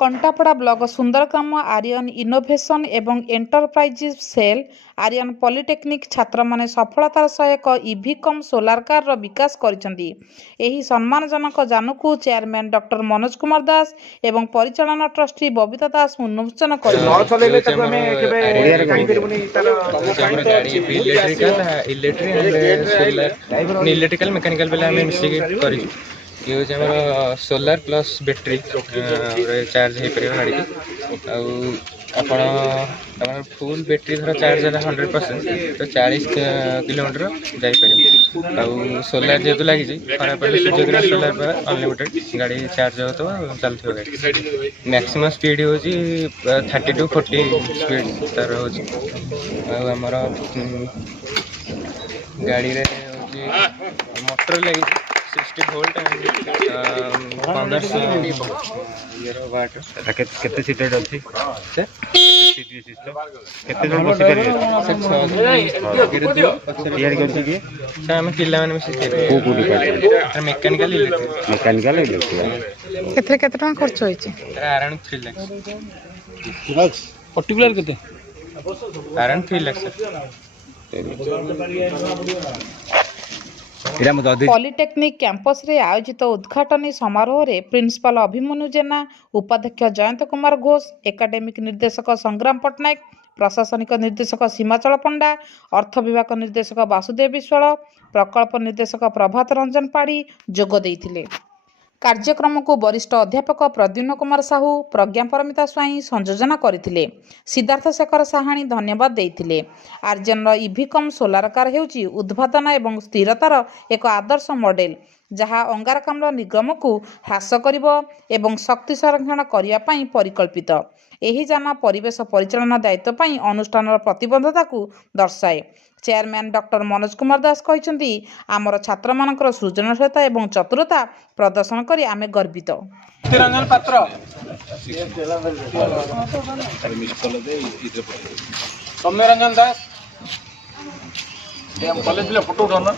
कंटापड़ा block सुंदरग्राम Aryan innovation एवं enterprises cell Aryan polytechnic छात्र माने सफलतार सह एक ईवी कम सोलार कार विकास करिसेंती। एही सम्मानजनक जानकू चेयरमैन डॉक्टर मनोज कुमार दास एवं परिचालन ट्रस्टी बबिता दास उन्मोचन इलेक्ट्रिकल मेकानिकल बेले ये हूँ आम सोलार प्लस बैटेरी चार्ज हो पार गाड़ी आप फुल बैटेरी धर चार्ज है 100% तो 40 किलोमीटर जापर आ सोलार जेहतु लगी खराब पड़े सूर्य सोलार पर अनलिमिटेड गाड़ी चार्ज हो तो चलती गाड़ी मैक्सिमम स्पीड हूँ 30 to 40 स्पीड तार होमर गाड़ी मोटर लगी 60 वोल्ट एंड 1500 वाट केते सीटेड अछि से सीटी सिस्टम केते जण बसी परिबे तैयारी करछि कि हम किला माने से को को डिपार्टमेंट मैकेनिकल इलेक्ट्रिक केते टका खर्च होइছে अराउंड 3 लाख पर्टिकुलर केते अराउंड 3 लाख पॉलिटेक्निक कैंपस रे आयोजित उद्घाटनी समारोह रे प्रिंसिपल अभिमन्यु जेना, उपाध्यक्ष जयंत कुमार घोष, एकाडेमिक निर्देशक संग्राम पट्टनायक, प्रशासनिक निर्देशक सीमाचल पंडा, अर्थ विभाग निर्देशक वासुदेव विश्वाल, प्रकल्प निर्देशक प्रभात रंजन पाड़ी जोग देइथिले। कार्यक्रम को वरिष्ठ अध्यापक प्रद्युम्न कुमार साहू, प्रज्ञा परमिता स्वाई संयोजना करथिले। सिद्धार्थ शेखर साहानी धन्यवाद देइथिले। आर्यन ईवी कम सोलार कार हेउची उद्भावना एवं स्थिरतार एक आदर्श मॉडल जहाँ अंगारकाम्ल निगम को ह्रास करिबो एवं शक्ति संरक्षण करिया पई परिकल्पित। एही जान परिवेश परिचालन दायित्व पई अनुष्ठान प्रतिबद्धता को दर्शाए। चेयरमैन डॉक्टर मनोज कुमार दास कहते आमर छात्र मानकर सृजनशीलता एवं चतुरता प्रदर्शन करी आमे गर्वित। रंजन पात्र सौम्य रंजन दास कॉलेज फोटो उठाना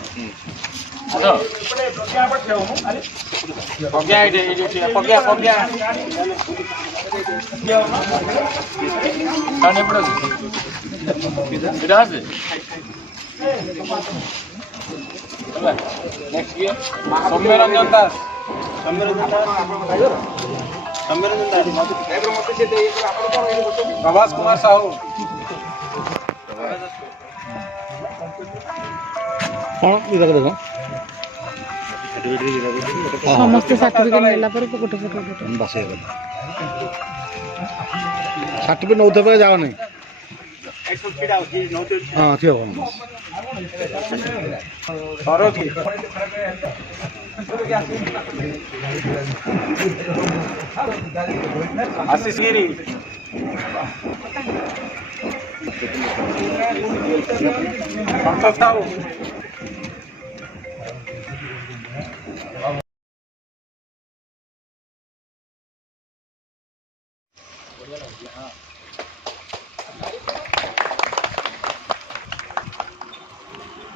सौम्य रंजन दास प्रभास कुमार साहू देखो समस्त सर्टिफिकेट नेला पर गोटे फोटो बसे सर्टिफिकेट नौथे जाओ नहीं हाँ थी आशीष गिरी संतोष साहू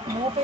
मो पे